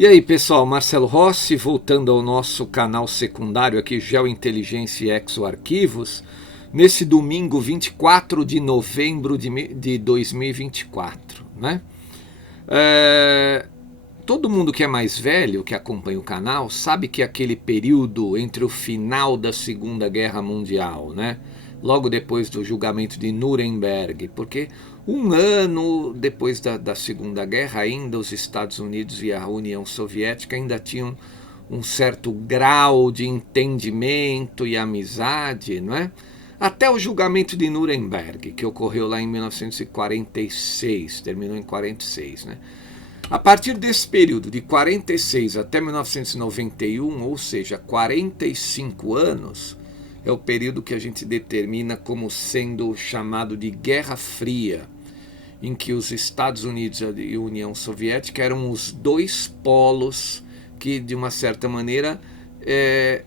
E aí pessoal, Marcelo Rossi, voltando ao nosso canal secundário aqui, Geointeligência e Exoarquivos, nesse domingo 24 de novembro de 2024, né? Todo mundo que é mais velho, que acompanha o canal, sabe que aquele período entre o final da Segunda Guerra Mundial, né? Logo depois do julgamento de Nuremberg, porque um ano depois da Segunda Guerra, ainda os Estados Unidos e a União Soviética ainda tinham um certo grau de entendimento e amizade, não é? Até o julgamento de Nuremberg, que ocorreu lá em 1946, terminou em 46, né? A partir desse período, de 46 até 1991, ou seja, 45 anos, é o período que a gente determina como sendo chamado de Guerra Fria, em que os Estados Unidos e a União Soviética eram os dois polos que, de uma certa maneira,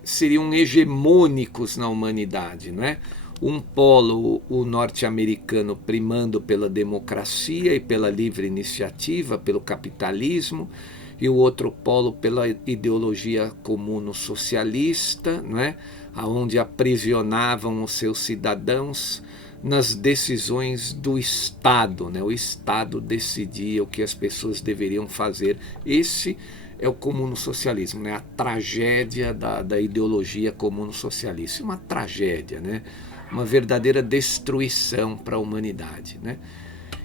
seriam hegemônicos na humanidade, não é? Um polo, o norte-americano, primando pela democracia e pela livre iniciativa, pelo capitalismo, e o outro polo pela ideologia comuno-socialista, não é? Onde aprisionavam os seus cidadãos nas decisões do Estado, né? O Estado decidia o que as pessoas deveriam fazer. Esse é o comuno-socialismo, né? A tragédia da ideologia comuno-socialista. Uma tragédia, né? Uma verdadeira destruição para a humanidade, né?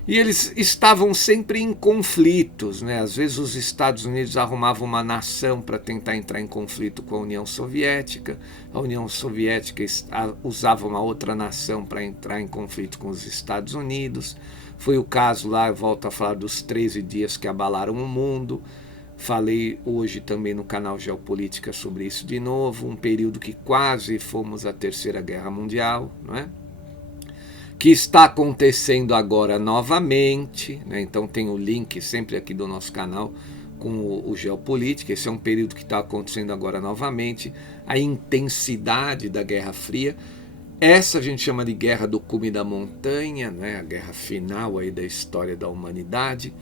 E eles estavam sempre em conflitos, né? Às vezes os Estados Unidos arrumavam uma nação para tentar entrar em conflito com a União Soviética usava uma outra nação para entrar em conflito com os Estados Unidos. Foi o caso lá, eu volto a falar dos 13 dias que abalaram o mundo. Falei hoje também no canal Geopolítica sobre isso de novo, um período que quase fomos à Terceira Guerra Mundial, não é? Que está acontecendo agora novamente, né? Então tem o link sempre aqui do nosso canal com o Geopolítica. Esse é um período que está acontecendo agora novamente, a intensidade da Guerra Fria. Essa a gente chama de Guerra do Cume da Montanha, né? A guerra final aí da história da humanidade.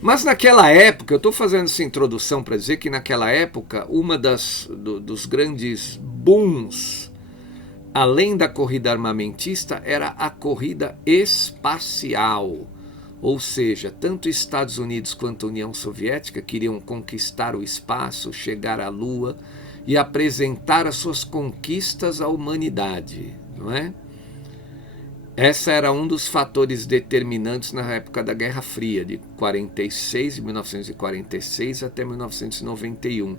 Mas naquela época, eu estou fazendo essa introdução para dizer que naquela época, uma dos grandes booms, além da corrida armamentista, era a corrida espacial. Ou seja, tanto Estados Unidos quanto a União Soviética queriam conquistar o espaço, chegar à Lua e apresentar as suas conquistas à humanidade, não é? Essa era um dos fatores determinantes na época da Guerra Fria, de 1946 até 1991,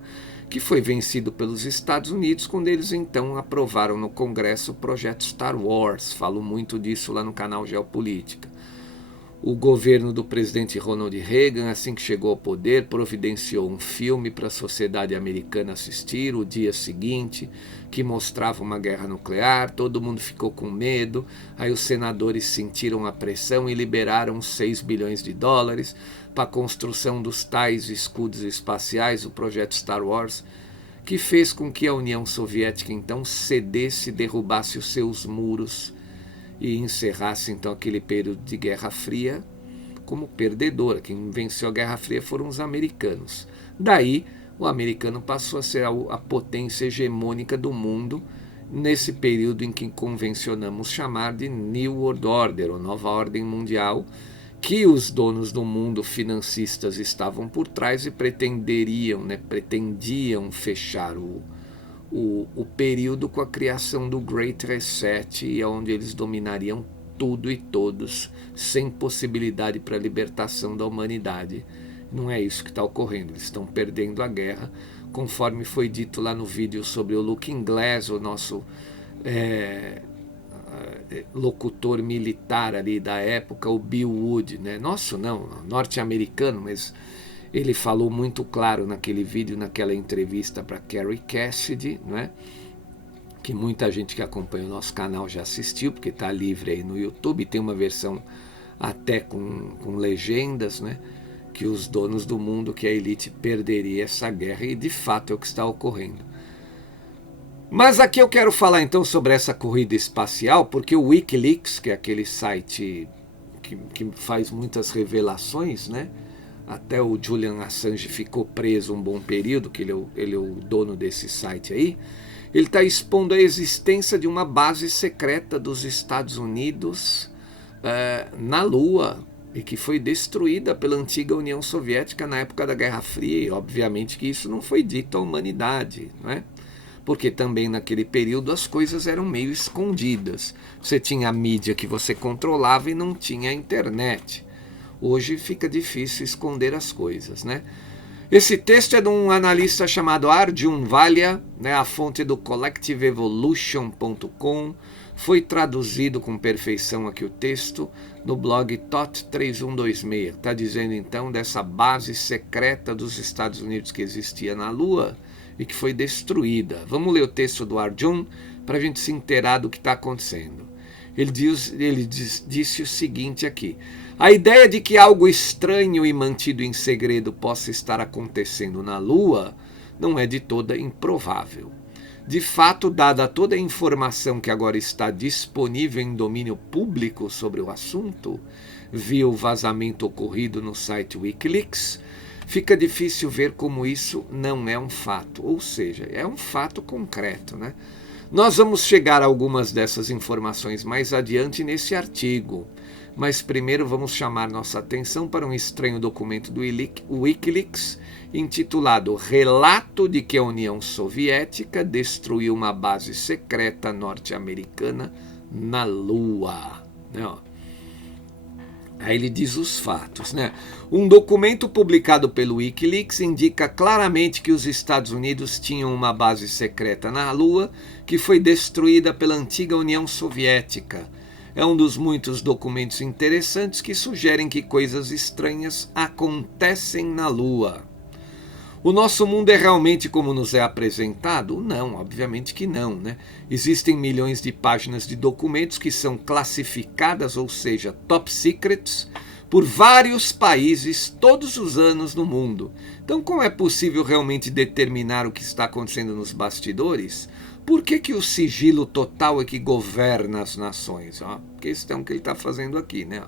que foi vencido pelos Estados Unidos, quando eles então aprovaram no Congresso o projeto Star Wars. Falo muito disso lá no canal Geopolítica. O governo do presidente Ronald Reagan, assim que chegou ao poder, providenciou um filme para a sociedade americana assistir o dia seguinte, que mostrava uma guerra nuclear. Todo mundo ficou com medo. Aí os senadores sentiram a pressão e liberaram 6 bilhões de dólares para a construção dos tais escudos espaciais, o projeto Star Wars, que fez com que a União Soviética então cedesse e derrubasse os seus muros e encerrasse então aquele período de Guerra Fria como perdedora. Quem venceu a Guerra Fria foram os americanos. Daí o americano passou a ser a potência hegemônica do mundo nesse período em que convencionamos chamar de New World Order, ou Nova Ordem Mundial, que os donos do mundo financistas estavam por trás e pretendiam fechar o período com a criação do Great Reset, e onde eles dominariam tudo e todos, sem possibilidade para a libertação da humanidade. Não é isso que está ocorrendo. Eles estão perdendo a guerra, conforme foi dito lá no vídeo sobre o Looking Glass, o nosso locutor militar ali da época, o Bill Wood, né? Nosso não, norte-americano, mas ele falou muito claro naquele vídeo, naquela entrevista para Carrie Cassidy, né? Que muita gente que acompanha o nosso canal já assistiu, porque está livre aí no YouTube, tem uma versão até com legendas, né? Que os donos do mundo, que a elite perderia essa guerra, e de fato é o que está ocorrendo. Mas aqui eu quero falar então sobre essa corrida espacial, porque o Wikileaks, que é aquele site que faz muitas revelações, né? até o Julian Assange ficou preso um bom período, que ele é o dono desse site aí, ele está expondo a existência de uma base secreta dos Estados Unidos na Lua, e que foi destruída pela antiga União Soviética na época da Guerra Fria, e obviamente que isso não foi dito à humanidade, não é? Porque também naquele período as coisas eram meio escondidas. Você tinha a mídia que você controlava e não tinha a internet. Hoje fica difícil esconder as coisas, né? Esse texto é de um analista chamado Arjun Valia, né? A fonte é do collectivevolution.com. Foi traduzido com perfeição aqui o texto no blog TOT3126. Está dizendo então dessa base secreta dos Estados Unidos que existia na Lua e que foi destruída. Vamos ler o texto do Arjun para a gente se inteirar do que está acontecendo. Ele disse o seguinte aqui: a ideia de que algo estranho e mantido em segredo possa estar acontecendo na Lua não é de toda improvável. De fato, dada toda a informação que agora está disponível em domínio público sobre o assunto, via o vazamento ocorrido no site Wikileaks, fica difícil ver como isso não é um fato, ou seja, é um fato concreto, né? Nós vamos chegar a algumas dessas informações mais adiante nesse artigo, mas primeiro vamos chamar nossa atenção para um estranho documento do Wikileaks intitulado Relato de que a União Soviética destruiu uma base secreta norte-americana na Lua. Aí ele diz os fatos, né? Um documento publicado pelo Wikileaks indica claramente que os Estados Unidos tinham uma base secreta na Lua que foi destruída pela antiga União Soviética. É um dos muitos documentos interessantes que sugerem que coisas estranhas acontecem na Lua. O nosso mundo é realmente como nos é apresentado? Não, obviamente que não, né? Existem milhões de páginas de documentos que são classificadas, ou seja, top secrets, por vários países todos os anos no mundo. Então, como é possível realmente determinar o que está acontecendo nos bastidores? Por que o sigilo total é que governa as nações? Questão que ele está fazendo aqui, né?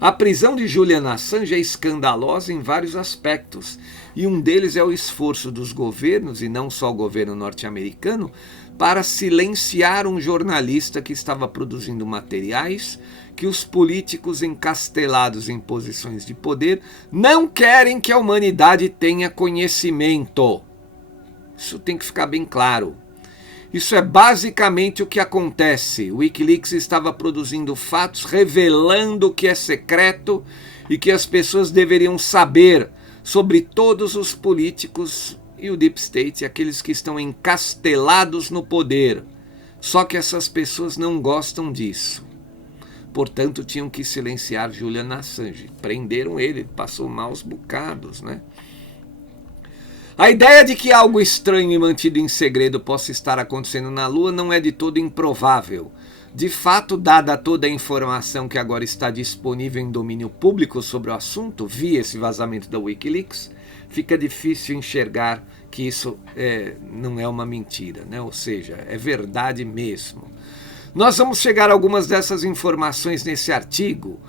A prisão de Julian Assange é escandalosa em vários aspectos, e um deles é o esforço dos governos, e não só o governo norte-americano, para silenciar um jornalista que estava produzindo materiais que os políticos encastelados em posições de poder não querem que a humanidade tenha conhecimento. Isso tem que ficar bem claro. Isso é basicamente o que acontece. O Wikileaks estava produzindo fatos revelando o que é secreto e que as pessoas deveriam saber sobre todos os políticos e o Deep State, aqueles que estão encastelados no poder. Só que essas pessoas não gostam disso. Portanto, tinham que silenciar Julian Assange. Prenderam ele, passou maus bocados, né? A ideia de que algo estranho e mantido em segredo possa estar acontecendo na Lua não é de todo improvável. De fato, dada toda a informação que agora está disponível em domínio público sobre o assunto, via esse vazamento da Wikileaks, fica difícil enxergar que isso não é uma mentira, né? Ou seja, é verdade mesmo. Nós vamos chegar a algumas dessas informações nesse artigo.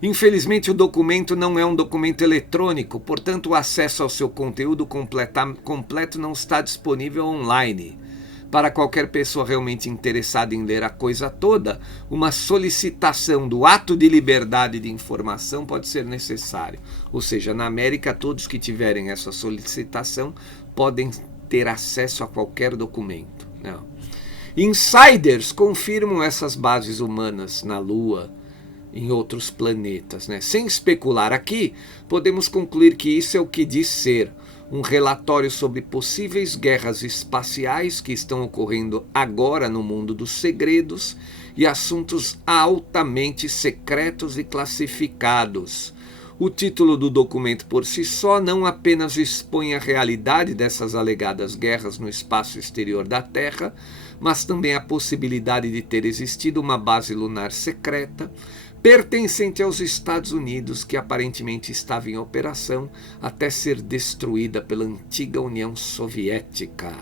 Infelizmente, o documento não é um documento eletrônico, portanto, o acesso ao seu conteúdo completo não está disponível online. Para qualquer pessoa realmente interessada em ler a coisa toda, uma solicitação do ato de liberdade de informação pode ser necessário. Ou seja, na América, todos que tiverem essa solicitação podem ter acesso a qualquer documento. Insiders confirmam essas bases humanas na Lua, em outros planetas, né? Sem especular aqui, podemos concluir que isso é o que diz ser um relatório sobre possíveis guerras espaciais que estão ocorrendo agora no mundo dos segredos e assuntos altamente secretos e classificados. O título do documento por si só não apenas expõe a realidade dessas alegadas guerras no espaço exterior da Terra, mas também a possibilidade de ter existido uma base lunar secreta pertencente aos Estados Unidos, que aparentemente estava em operação até ser destruída pela antiga União Soviética.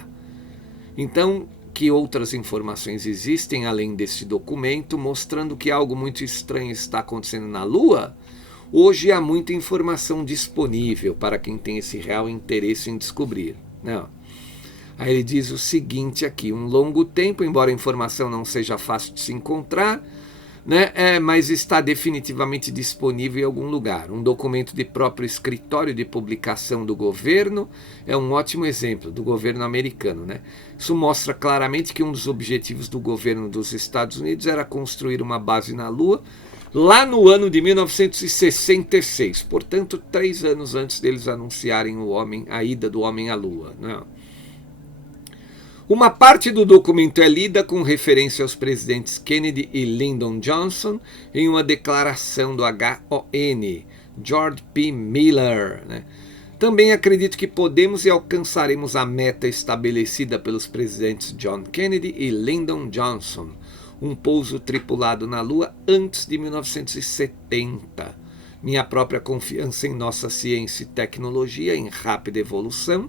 Então, que outras informações existem além desse documento, mostrando que algo muito estranho está acontecendo na Lua? Hoje há muita informação disponível para quem tem esse real interesse em descobrir. Não. Aí ele diz o seguinte aqui: um longo tempo, embora a informação não seja fácil de se encontrar, né, mas está definitivamente disponível em algum lugar. Um documento de próprio escritório de publicação do governo é um ótimo exemplo, do governo americano. Né? Isso mostra claramente que um dos objetivos do governo dos Estados Unidos era construir uma base na Lua, lá no ano de 1966, portanto 3 anos antes deles anunciarem a ida do homem à Lua. Né? Uma parte do documento é lida com referência aos presidentes Kennedy e Lyndon Johnson em uma declaração do HON, George P. Miller. Né? Também acredito que podemos e alcançaremos a meta estabelecida pelos presidentes John Kennedy e Lyndon Johnson, um pouso tripulado na Lua antes de 1970. Minha própria confiança em nossa ciência e tecnologia em rápida evolução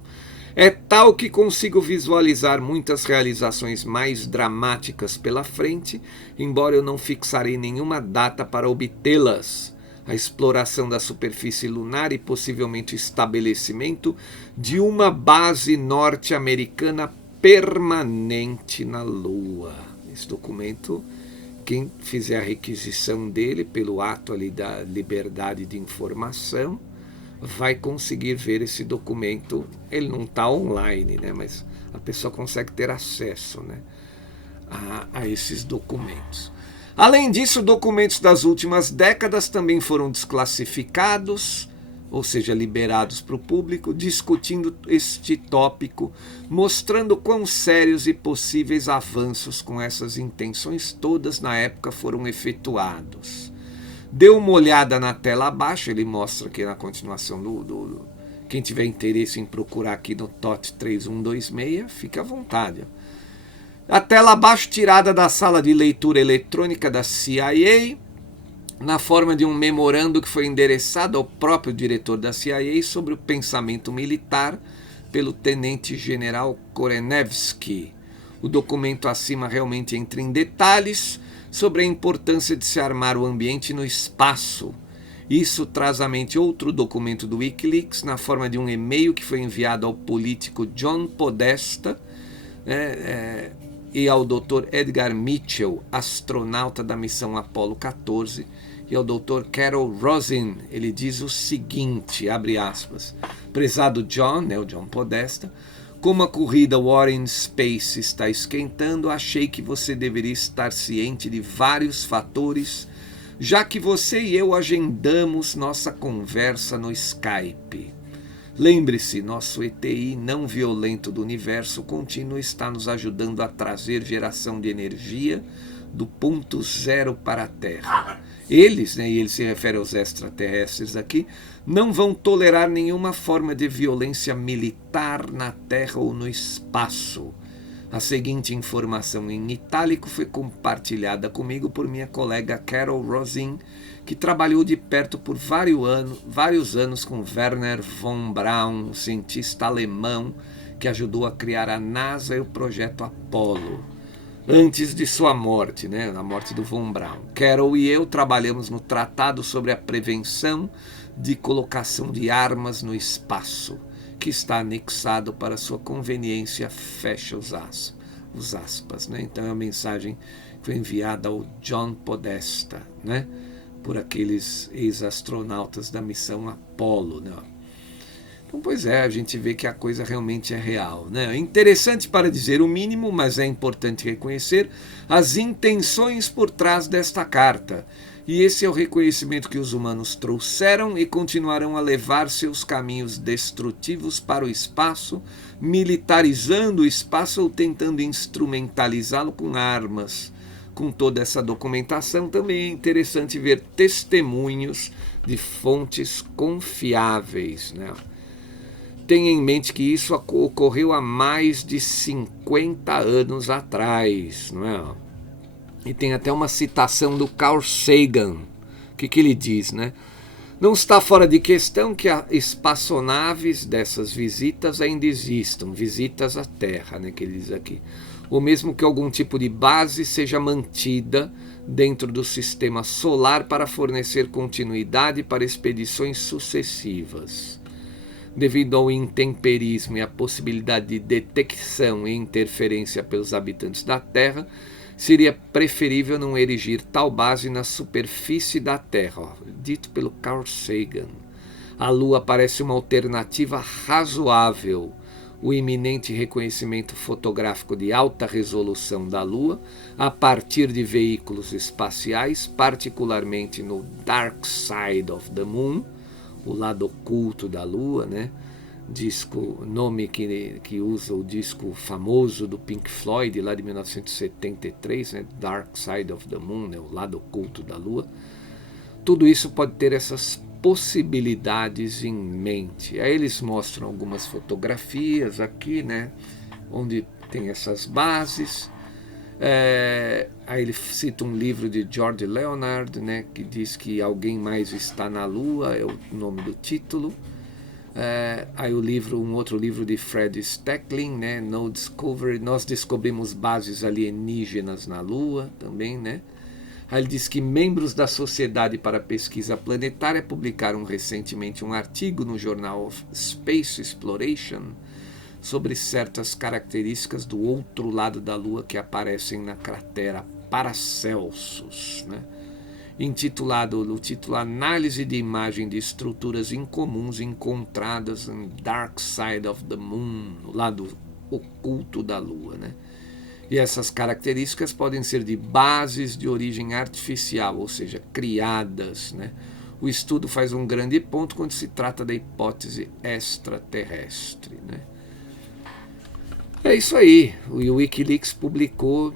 é tal que consigo visualizar muitas realizações mais dramáticas pela frente, embora eu não fixarei nenhuma data para obtê-las. A exploração da superfície lunar e possivelmente o estabelecimento de uma base norte-americana permanente na Lua. Esse documento, quem fizer a requisição dele pelo ato ali da liberdade de informação, vai conseguir ver esse documento. Ele não está online, né, mas a pessoa consegue ter acesso, né, a esses documentos. Além disso, documentos das últimas décadas também foram desclassificados, ou seja, liberados para o público, discutindo este tópico, mostrando quão sérios e possíveis avanços com essas intenções todas na época foram efetuados. Dê uma olhada na tela abaixo, ele mostra aqui na continuação quem tiver interesse em procurar aqui no TOT 3126, fique à vontade. A tela abaixo, tirada da sala de leitura eletrônica da CIA, na forma de um memorando que foi endereçado ao próprio diretor da CIA sobre o pensamento militar pelo tenente-general Korenevsky. O documento acima realmente entra em detalhes sobre a importância de se armar o ambiente no espaço. Isso traz à mente outro documento do Wikileaks na forma de um e-mail que foi enviado ao político John Podesta, e ao Dr. Edgar Mitchell, astronauta da missão Apollo 14, e ao Dr. Carol Rosin. Ele diz o seguinte, abre aspas: prezado John, o John Podesta, como a corrida Warren Space está esquentando, achei que você deveria estar ciente de vários fatores, já que você e eu agendamos nossa conversa no Skype. Lembre-se, nosso ETI não violento do universo contínuo está nos ajudando a trazer geração de energia do ponto zero para a Terra. Eles, e ele se refere aos extraterrestres aqui, não vão tolerar nenhuma forma de violência militar na Terra ou no espaço. A seguinte informação em itálico foi compartilhada comigo por minha colega Carol Rosin, que trabalhou de perto por vários anos com Wernher von Braun, cientista alemão que ajudou a criar a NASA e o projeto Apollo, antes de sua morte, na morte do von Braun. Carol e eu trabalhamos no Tratado sobre a Prevenção de Colocação de Armas no Espaço, que está anexado para sua conveniência, fecha os aspas. Então é uma mensagem que foi enviada ao John Podesta, por aqueles ex-astronautas da missão Apollo. Então, pois é, a gente vê que a coisa realmente é real. É interessante para dizer o mínimo, mas é importante reconhecer as intenções por trás desta carta. E esse é o reconhecimento que os humanos trouxeram e continuarão a levar seus caminhos destrutivos para o espaço, militarizando o espaço ou tentando instrumentalizá-lo com armas. Com toda essa documentação, também é interessante ver testemunhos de fontes confiáveis. Tenha em mente que isso ocorreu há mais de 50 anos atrás. E tem até uma citação do Carl Sagan. O que ele diz? Não está fora de questão que espaçonaves dessas visitas ainda existam, visitas à Terra, que ele diz aqui. ou mesmo que algum tipo de base seja mantida dentro do sistema solar para fornecer continuidade para expedições sucessivas. Devido ao intemperismo e à possibilidade de detecção e interferência pelos habitantes da Terra, seria preferível não erigir tal base na superfície da Terra, dito pelo Carl Sagan. A Lua parece uma alternativa razoável. O iminente reconhecimento fotográfico de alta resolução da Lua a partir de veículos espaciais, particularmente no Dark Side of the Moon, o lado oculto da Lua, né? Disco, nome que usa o disco famoso do Pink Floyd lá de 1973, né? Dark Side of the Moon, né? O lado oculto da Lua. Tudo isso pode ter essas possibilidades em mente. Aí eles mostram algumas fotografias aqui, né, onde tem essas bases. Aí ele cita um livro de George Leonard, né, que diz que alguém mais está na Lua, é o nome do título. Aí um outro livro de Fred Stecklin, né, No Discovery, nós descobrimos bases alienígenas na Lua, também, né. Aí ele diz que membros da Sociedade para a Pesquisa Planetária publicaram recentemente um artigo no jornal Space Exploration sobre certas características do outro lado da Lua que aparecem na cratera Paracelsus, né? Intitulado no título Análise de imagem de estruturas incomuns encontradas no Dark Side of the Moon, no lado oculto da Lua, né? E essas características podem ser de bases de origem artificial, ou seja, criadas, né? O estudo faz um grande ponto quando se trata da hipótese extraterrestre, né? É isso aí. O Wikileaks publicou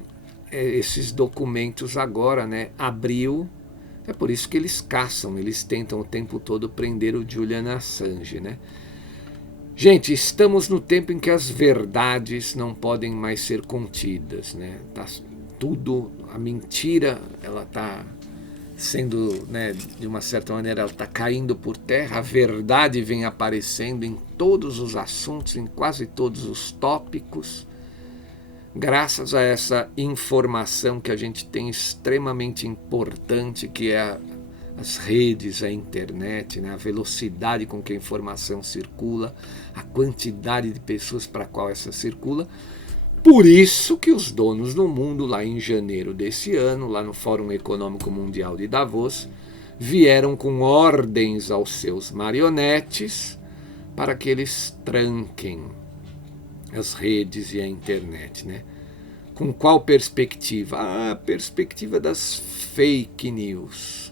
esses documentos agora, né? Abril. É por isso que eles caçam, eles tentam o tempo todo prender o Julian Assange, né? Gente, estamos no tempo em que as verdades não podem mais ser contidas, né? Tá tudo, a mentira, ela tá sendo, né, de uma certa maneira, ela tá caindo por terra, a verdade vem aparecendo em todos os assuntos, em quase todos os tópicos, graças a essa informação que a gente tem extremamente importante, que é as redes, a internet, né, a velocidade com que a informação circula, a quantidade de pessoas para a qual essa circula. Por isso que os donos do mundo, lá em janeiro desse ano, lá no Fórum Econômico Mundial de Davos, vieram com ordens aos seus marionetes para que eles tranquem as redes e a internet, né? Com qual perspectiva? A perspectiva das fake news.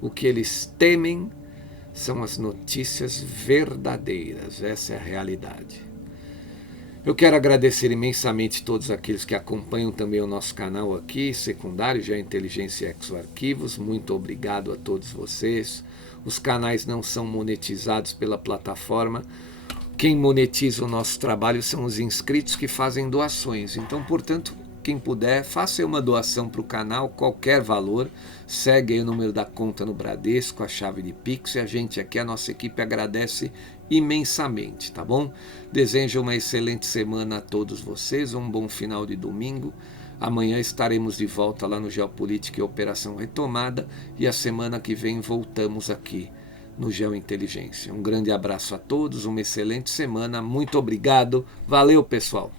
O que eles temem são as notícias verdadeiras. Essa é a realidade. Eu quero agradecer imensamente todos aqueles que acompanham também o nosso canal aqui, secundário, Geointeligência Exoarquivos. Muito obrigado a todos vocês. Os canais não são monetizados pela plataforma. Quem monetiza o nosso trabalho são os inscritos que fazem doações. Então, portanto, quem puder, faça uma doação para o canal, qualquer valor. Segue aí o número da conta no Bradesco, a chave de Pix. E a gente aqui, a nossa equipe, agradece imensamente, tá bom? Desejo uma excelente semana a todos vocês, um bom final de domingo. Amanhã estaremos de volta lá no Geopolítica e Operação Retomada. E a semana que vem voltamos aqui no Geointeligência. Um grande abraço a todos, uma excelente semana. Muito obrigado. Valeu, pessoal.